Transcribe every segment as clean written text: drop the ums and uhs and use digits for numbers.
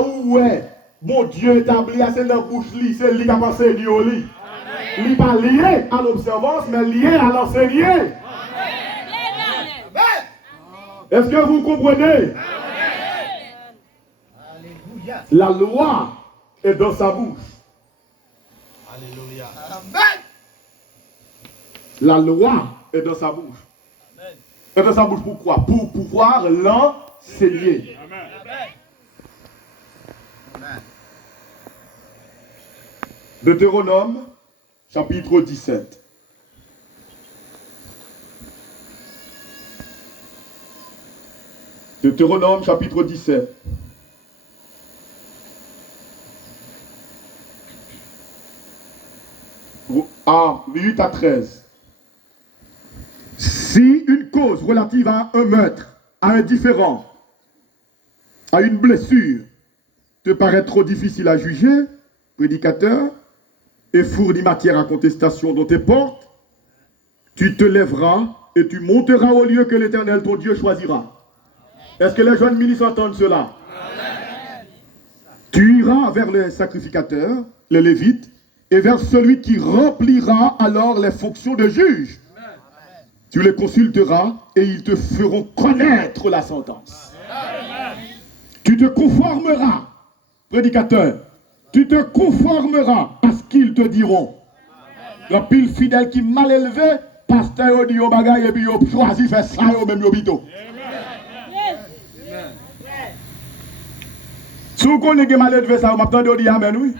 ça où est, mon Dieu établi, c'est dans la bouche, c'est lui qui a pensé lui. Il n'est pas lié à l'observance, mais lié à l'enseigner. Est-ce que vous comprenez? La loi est dans sa bouche. Alléluia. La loi est dans sa bouche. Et dans sa bouche, pourquoi? Pour pouvoir l'enseigner. Deutéronome, chapitre 17. Deutéronome, chapitre 17. À 8 à 13. Si une cause relative à un meurtre, à un différend, à une blessure, te paraît trop difficile à juger, prédicateur, et fournit matière à contestation dont tes portes, tu te lèveras et tu monteras au lieu que l'Éternel, ton Dieu, choisira. Est-ce que les jeunes ministres entendent cela? Tu iras vers les sacrificateurs, les Lévites, et vers celui qui remplira alors les fonctions de juge. Tu les consulteras et ils te feront connaître la sentence. Tu te conformeras, prédicateur, tu te conformeras à ce qu'ils te diront. Le pile fidèle qui mal élevé, pasteur dit au bagage et puis il choisit faire ça au même hôpital. Si vous connaissez mal élevé ça, vous m'attendez au dire amen, oui?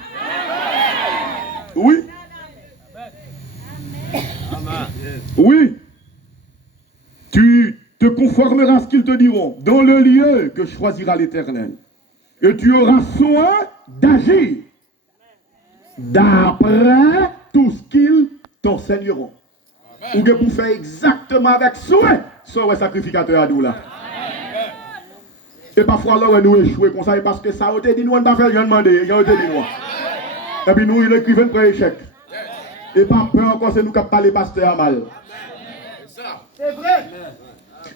Oui? Oui. Tu te conformeras à ce qu'ils te diront dans le lieu que choisira l'Éternel. Et tu auras soin d'agir d'après tout ce qu'ils t'enseigneront. Ou que vous faites exactement avec souhait, ce sacrificateur à nous là. Et parfois là, nous échouons comme ça, parce que ça a été dit, nous on ne pas faire, j'ai demandé, j'ai été dit nous. Et puis nous, il écrivait un échec. Et pas peur encore, c'est nous qui parlons pasteur à mal. C'est vrai.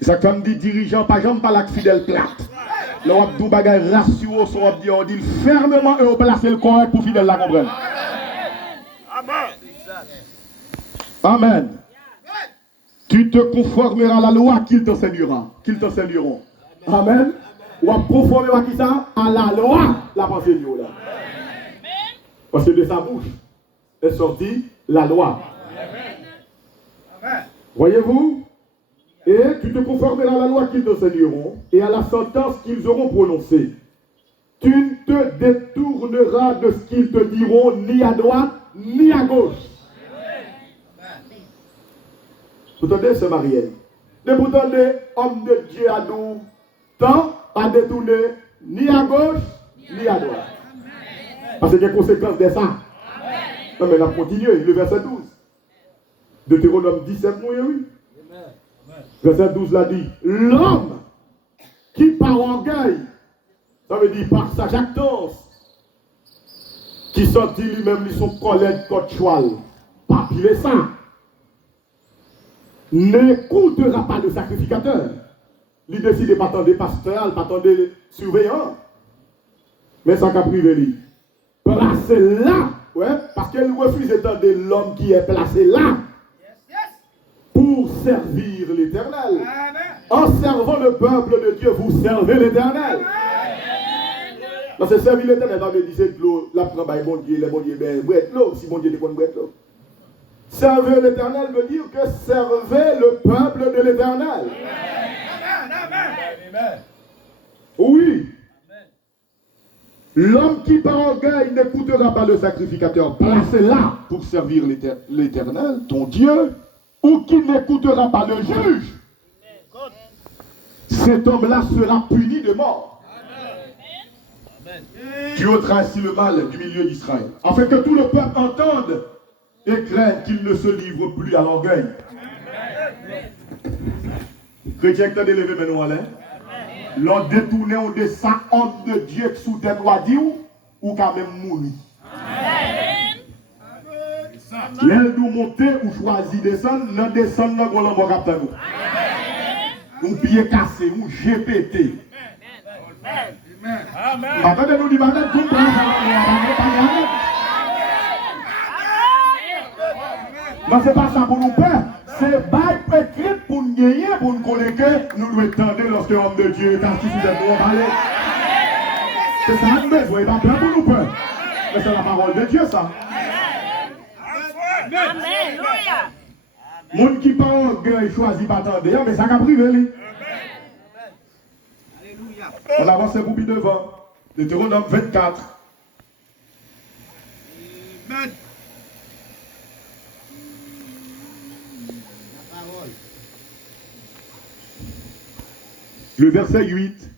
Ça fait me dit dirigeant, pas jamais pas la fidèle plate. Là, on dit bagay ratio, on dit fermement et on place le corps pour fidèle la comprendre. Amen. Amen. Tu te conformeras à la loi qu'ils t'enseigneront. Amen. Ou à conformer à qui ça? À la loi, la pensée de là. Parce que de sa bouche est sortie la loi. Voyez-vous? Et tu te conformeras à la loi qu'ils t'enseigneront et à la sentence qu'ils auront prononcée. Tu ne te détourneras de ce qu'ils te diront ni à droite ni à gauche. Vous entendez ce mariage? Ne vous donnez homme de Dieu à nous, tant à détourner ni à gauche ni à droite. Parce qu'il y a des conséquences de ça. Non mais on continue, le verset 12. Deutéronome 17, oui. Verset 12 l'a dit, l'homme qui par orgueil, ça veut dire par sa jactance, qui sortit lui-même son collègue cochoal, pas pile ça, n'écoutera pas le sacrificateur. Il décide de pas attendre pasteur, pas attendre surveillant, mais ça qu'a privé lui. Placé là, ouais, parce qu'elle refuse d'attendre l'homme qui est placé là. Pour servir l'Éternel. En servant le peuple de Dieu, vous servez l'Éternel. Parce que servir l'Éternel, ça veut dire c'est de l'eau, la prend par bon Dieu, les bon Dieu, ben, boire de l'eau, si bon Dieu te connaît boire de l'eau. Servir l'Éternel veut dire que servez le peuple de l'Éternel. Oui. L'homme qui par orgueil n'écoutera pas le sacrificateur, placé là pour servir l'Éternel, ton Dieu, ou qui n'écoutera pas le juge, cet homme-là sera puni de mort. Tu ôteras ainsi le mal du milieu d'Israël, afin que tout le peuple entende et craigne qu'il ne se livre plus à l'orgueil. Chrétien qui t'a délevé maintenant, Alain, l'on détourné on de sa honte de Dieu sous tes doigts dit ou quand même mourir. L'aile nous monter ou choisir descendre, l'on descend dans le bon capteur. Un pied cassé, un GPT. Amen. Attendez, nous disons, tout le monde. Non, ce n'est pas ça pour nous peur. C'est bail écrit pour nous gagner, pour nous connaître que nous devons tendre lorsque l'homme de Dieu est assis sur nous, on va aller. C'est ça nous besoin, il va peur pour nous peur. Mais c'est la parole de Dieu, ça. Alléluia. Moun qui parle orgueil choisit pas attendre, mais ça va priver lui. On avance pour plus devant. Deutéronome 24. Amen. Le verset 8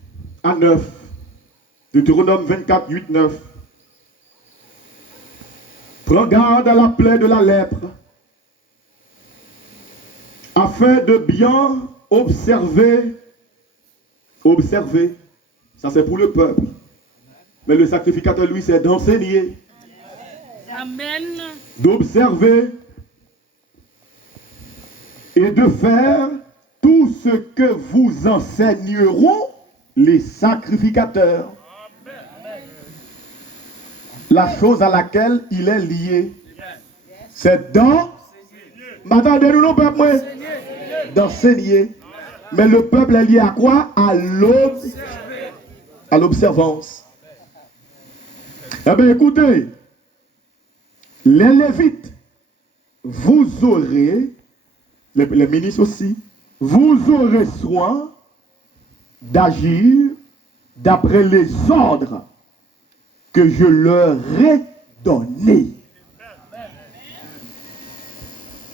à 9. Deutéronome 24, 8, 9. Prends garde à la plaie de la lèpre, afin de bien observer. Observer. Ça c'est pour le peuple. Mais le sacrificateur, lui, c'est d'enseigner. Amen. D'observer et de faire tout ce que vous enseigneront les sacrificateurs. La chose à laquelle il est lié, c'est m'attendez-nous le peuple, moi? D'enseigner. Mais le peuple est lié à quoi? À l'observance. Eh bien, écoutez, les Lévites, vous aurez, les ministres aussi, vous aurez soin d'agir d'après les ordres que je leur ai donnés.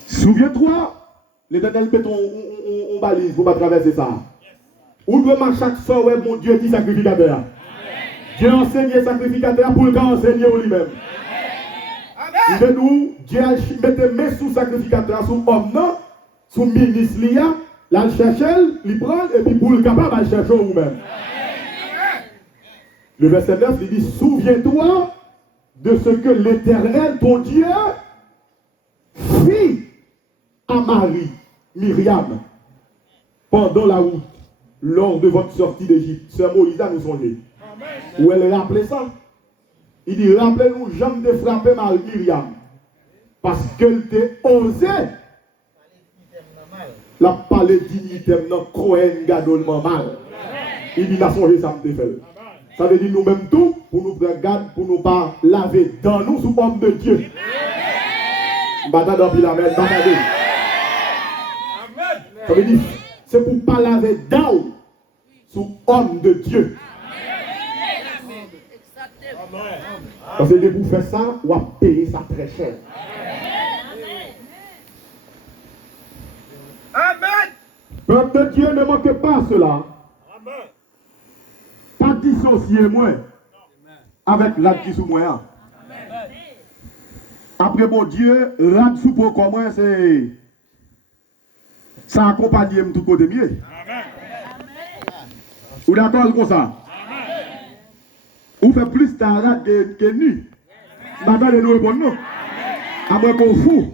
Souviens-toi, l'Éternel met on balise pour pas traverser ça. Où doit marcher chaque soir, ouais, mon Dieu dit sacrificateur. Dieu enseigne les sacrificateurs pour le cas enseigner lui-même. Il veut nous, Dieu mette main sous sacrificateur, sous homme, non, sous ministre, là, il cherche, il prend, et puis pour le capable, il cherche vous-même. Le verset 9, il dit, souviens-toi de ce que l'Éternel, ton Dieu, fit à Marie, Myriam, pendant la route, lors de votre sortie d'Égypte. Sœur Moïse a nous songé. Où elle rappelait ça. Il dit, rappelez-nous, jamais de frapper Myriam. Parce qu'elle t'a osé. La parler dignité, non, Cohen, gadollement mal. Il dit, la songé, ça me fait. Ça veut dire nous-mêmes tout, pour nous prendre garde, pour nous pas laver dans nous sous homme de Dieu. Bata dans la mer, bata. Ça veut dire, c'est pour ne pas laver dans sous homme de Dieu. Parce que pour faire ça, on va payer ça très cher. Amen. Peuple de Dieu, ne manquez pas à cela. Amen. Pas dissocier moi avec l'âme qui sous moi. Après mon Dieu, l'âme sous pour moi, c'est ça accompagne tout côté mieux. Vous d'accord comme ça? Ou fait plus tarade que nu. Maintenant, nous répondons non. À moins qu'on fou.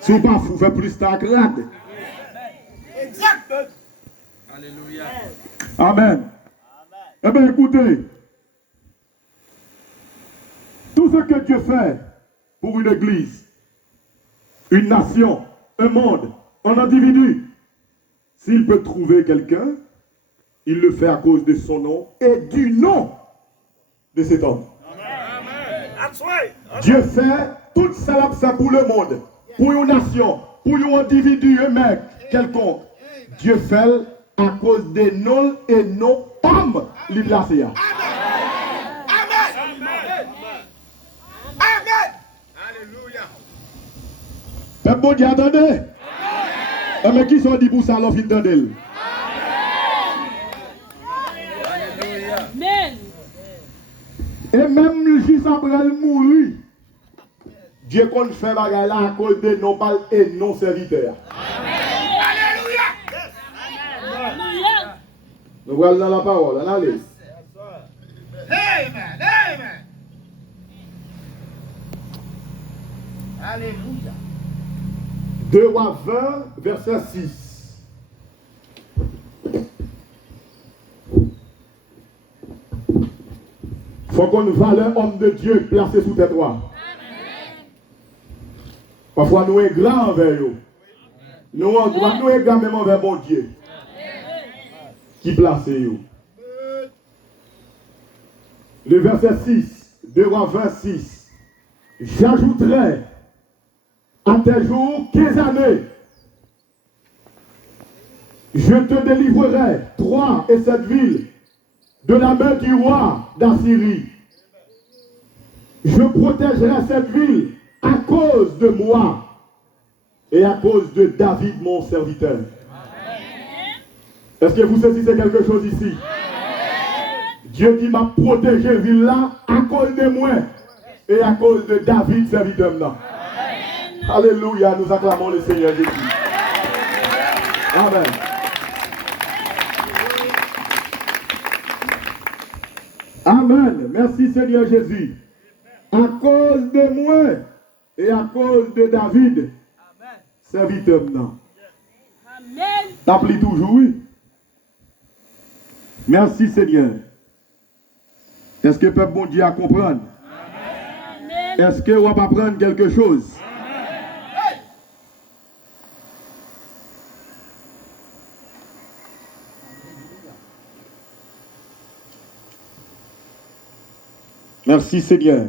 Si vous pas fou, fait plus tarade. Exact. Alléluia. Amen. Eh bien, écoutez. Tout ce que Dieu fait pour une église, une nation, un monde, un individu, s'il peut trouver quelqu'un, il le fait à cause de son nom et du nom de cet homme. Dieu fait tout ça pour le monde, pour une nation, pour un individu, un mec, quelconque. Dieu fait à cause des noms et non hommes, les placés. Amen. Amen. Alléluia. Peuple bon Dieu, attendez. Mais qui sont dit pour ça, l'offre d'entendre? Amen. Et même juste après le mourir, Dieu compte faire bagarre là à cause de non mal et non serviteurs. Alléluia. Alléluia. Nous voyons dans la parole, allez. Amen. Amen. Alléluia. 2 Rois 20, verset 6. Il faut qu'on valeur homme de Dieu placé sous tes droits. Parfois nous sommes grands envers eux. Nous sommes grands même envers mon Dieu. Qui place eux. Le verset 6, 2 Rois 26. J'ajouterai à tes jours 15 années. Je te délivrerai, toi et cette ville, de la main du roi d'Assyrie. Je protégerai cette ville à cause de moi et à cause de David, mon serviteur. Est-ce que vous saisissez quelque chose ici? Dieu dit m'a protégé la ville là à cause de moi et à cause de David, serviteur là. Alléluia, nous acclamons le Seigneur Jésus. Amen. Amen. Merci Seigneur Jésus. À cause de moi et à cause de David, serviteur là. Amen. T'appelles toujours, oui. Merci Seigneur. Est-ce que le peuple bon Dieu a comprendre? Amen. Est-ce que on va apprendre quelque chose? Merci Seigneur.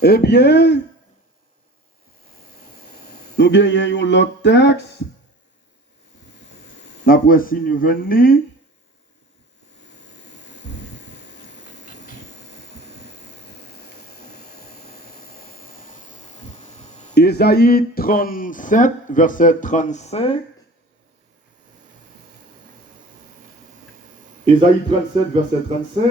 Eh bien, nous gagnons l'autre texte. Après si nous venons. Ésaïe 37, verset 35. Ésaïe 37, verset 35.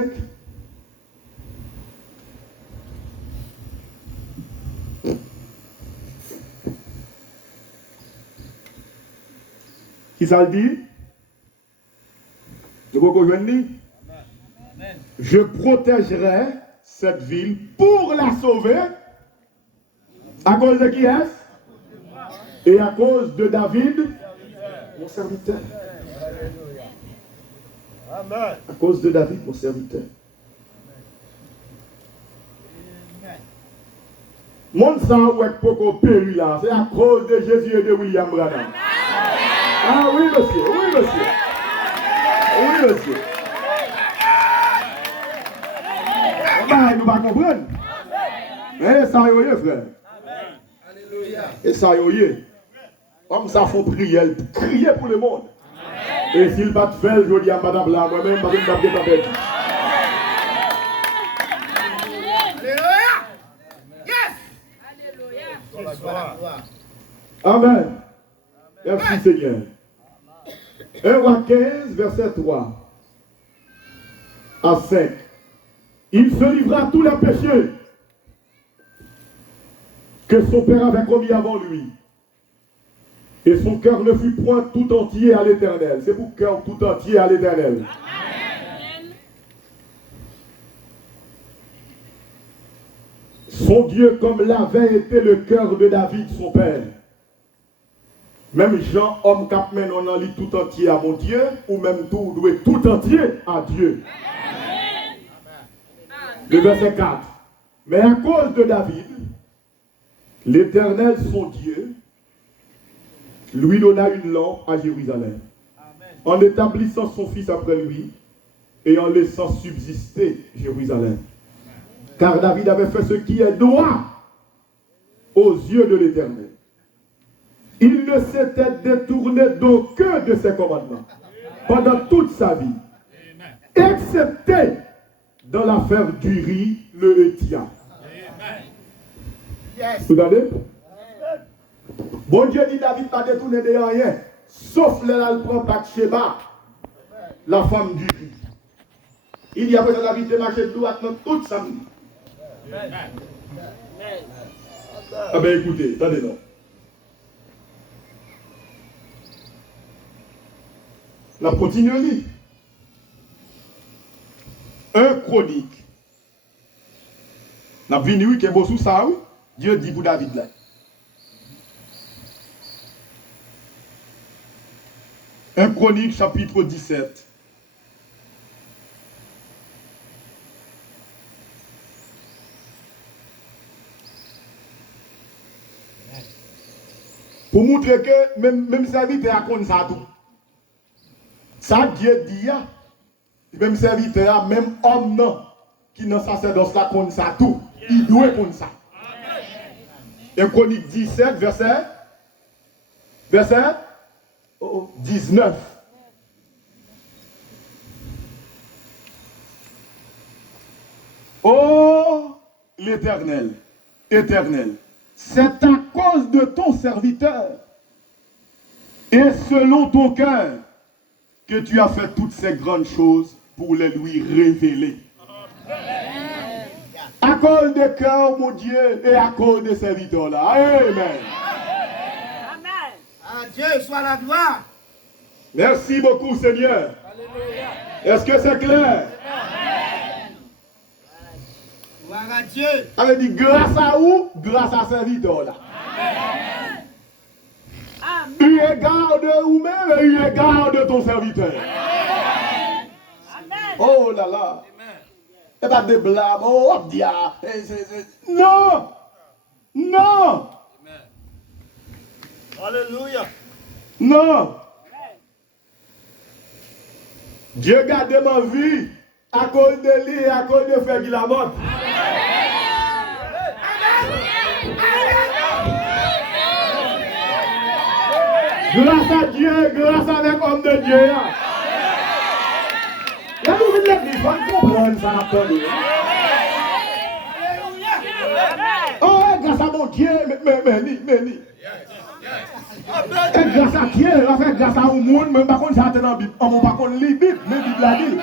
Qui ça le dit? Je vous rejoignez? Je protégerai cette ville pour la sauver. À cause de qui est-ce? Et à cause de David, mon serviteur. Amen. À cause de David, mon serviteur. Mon sang ou est poco péri là, c'est à cause de Jésus et de William Branham. Ah oui, monsieur, oui, monsieur. Oui, monsieur. Ben, nous ne pas comprendre. Eh, ça y est, frère. Et ça y est. Comme ça, il faut prier, crier pour le monde. Et s'il va te faire, je dis à madame là, moi-même, madame va bien t'appeler. Alléluia. Yes. Alléluia. Amen. Merci Seigneur. 1 Roi 15, verset 3 à 5. Il se livra à tous les péchés que son père avait commis avant lui. Et son cœur ne fut point tout entier à l'Éternel. C'est pour cœur tout entier à l'Éternel. Son Dieu comme l'avait été le cœur de David, son père. Même Jean, homme cap men, on en lit tout entier à mon Dieu, ou même tout doit tout entier à Dieu. Le verset 4. Mais à cause de David, l'Éternel, son Dieu, lui donna une lampe à Jérusalem, en établissant son fils après lui, et en laissant subsister Jérusalem. Car David avait fait ce qui est droit aux yeux de l'Éternel. Il ne s'était détourné d'aucun de ses commandements pendant toute sa vie, excepté dans l'affaire d'Uri le Héthien. Vous entendez? Bon Dieu dit David n'a détourné de rien, sauf le prend Bathsheba, la femme d'Uri. Il dit après ça, David te marché de droite toute sa vie. Ah ben écoutez, attendez non. La continue à lire. 1 Chronique. La venu qui est beau sous ça, Dieu dit pour David là. 1 Chronique chapitre 17. Pour montrer que même serviteur a connu ça tout. Ça, Dieu dit, même serviteur, même homme non, qui dans sacerdoce là connu ça tout. Il doit connaître ça. Et Chronique 17, verset 19. Oh, l'Éternel, Éternel, c'est à cause de ton serviteur et selon ton cœur que tu as fait toutes ces grandes choses pour les lui révéler. À cause de cœur, mon Dieu, et à cause de serviteurs-là. Amen. À Dieu soit la gloire. Merci beaucoup, Seigneur. Est-ce que c'est clair? Gloire à Dieu. On dit grâce à où? Grâce à serviteurs-là. Eu égard de vous-même et eu égard de ton serviteur. Oh là là. Et pas de blâme. Oh, dia. Non. Non. Alléluia. Non. Dieu garde ma vie à cause de lui et à cause de faire qu'il la mort. Grâce à Dieu, grâce avec l'homme de Dieu. Là, nous venons de l'église, il faut comprendre ça. Oh, grâce à mon Dieu, mais. Et grâce à Dieu, en fait, grâce à un monde, même pas contre ça, dans la Bible. On ne va pas contre la Bible, mais la Bible a dit.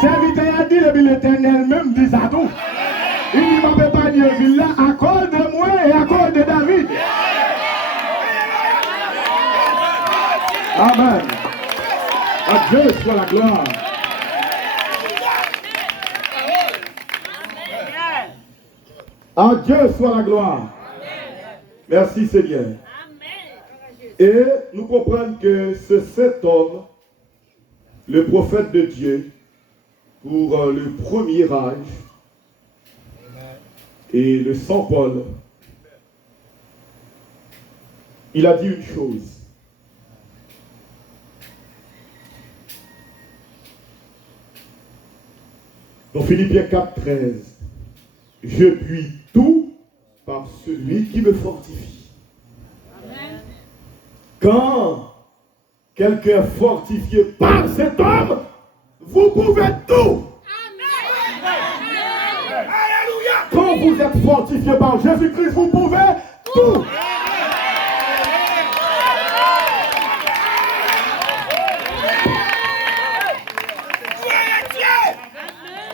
Serviteur a dit, l'Éternel même dit ça tout. Il dit, je ne peux pas dire là à cause de moi et à cause de David. Amen. À Dieu soit la gloire. À Dieu soit la gloire. Merci Seigneur. Et nous comprenons que ce saint homme, le prophète de Dieu, pour le premier âge, et le Saint Paul, il a dit une chose. Dans Philippiens 4, 13, je puis tout par celui qui me fortifie. Amen. Quand quelqu'un est fortifié par cet homme, vous pouvez tout. Amen. Quand vous êtes fortifié par Jésus-Christ, vous pouvez tout.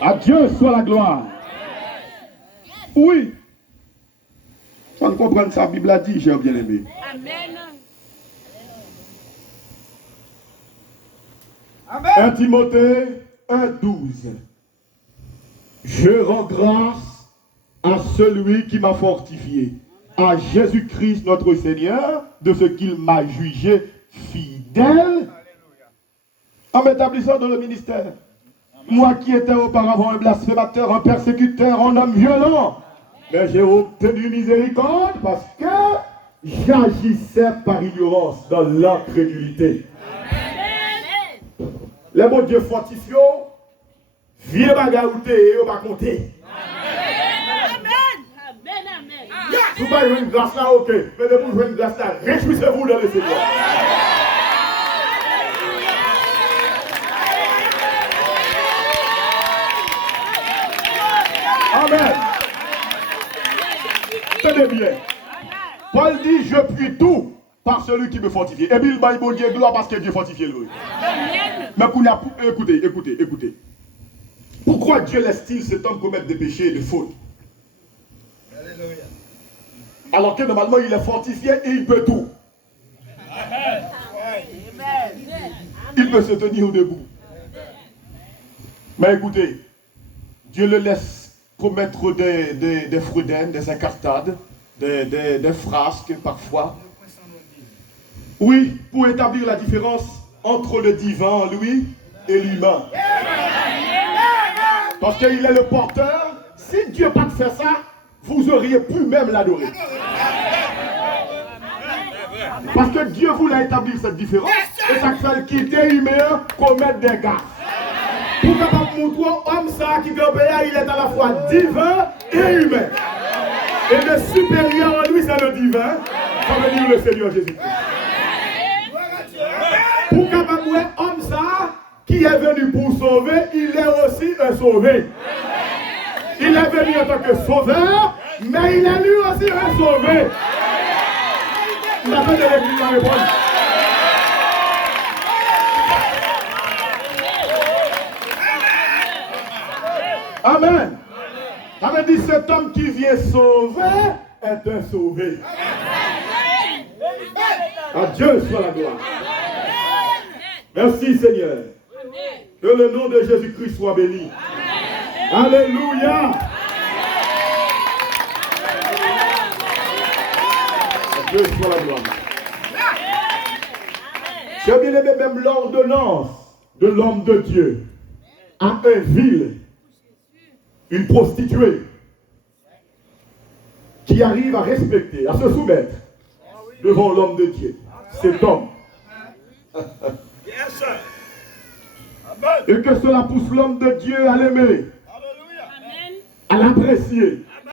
À Dieu soit la gloire. Oui. Sans comprendre ça, la Bible a dit, j'ai bien aimé. Amen. 1 Timothée 1,12. Je rends grâce à celui qui m'a fortifié, à Jésus-Christ notre Seigneur, de ce qu'il m'a jugé fidèle en m'établissant dans le ministère. Moi qui étais auparavant un blasphémateur, un persécuteur, un homme violent, mais j'ai obtenu miséricorde parce que j'agissais par ignorance dans l'incrédulité. Les bon Dieu fortifié, vieux bagaouté et on va compter. Si vous n'avez pas une grâce là, ok. Mais de vous jouer une grâce là, réjouissez-vous dans le Seigneur. Amen. Tenez bien. Paul dit, je puis tout par celui qui me fortifie. Et puis il va bon Dieu gloire parce que Dieu fortifie lui. Mais écoutez. Pourquoi Dieu laisse-t-il cet homme commettre des péchés et des fautes? Alléluia. Alors que normalement il est fortifié et il peut tout. Il peut se tenir debout. Mais écoutez, Dieu le laisse commettre des fraudaines, des incartades, des frasques parfois. Oui, pour établir la différence entre le divin en lui et l'humain. Parce qu'il est le porteur. Si Dieu n'a pas fait ça, vous auriez pu même l'adorer. Parce que Dieu voulait établir cette différence. Et ça fait quitter humain commettre des gars. Pour capable montrer homme ça qui gambéa, il est à la fois divin et humain. Et le supérieur en lui, c'est le divin. Ça veut dire le Seigneur Jésus-Christ. Pour capable montrer homme ça qui est venu pour sauver, il est aussi un sauvé. Il est venu en tant que sauveur, mais il est lui aussi un sauvé. Il a fait de l'église à répondre. Amen. Ça veut dire cet homme qui vient sauver est un sauvé. À Dieu soit la gloire. Merci Seigneur. Que le nom de Jésus-Christ soit béni. Alléluia. À Dieu soit la gloire. J'ai bien aimé même l'ordonnance de l'homme de Dieu à un vil, une prostituée qui arrive à respecter, à se soumettre devant l'homme de Dieu. Cet homme. Et que cela pousse l'homme de Dieu à l'aimer, à l'apprécier,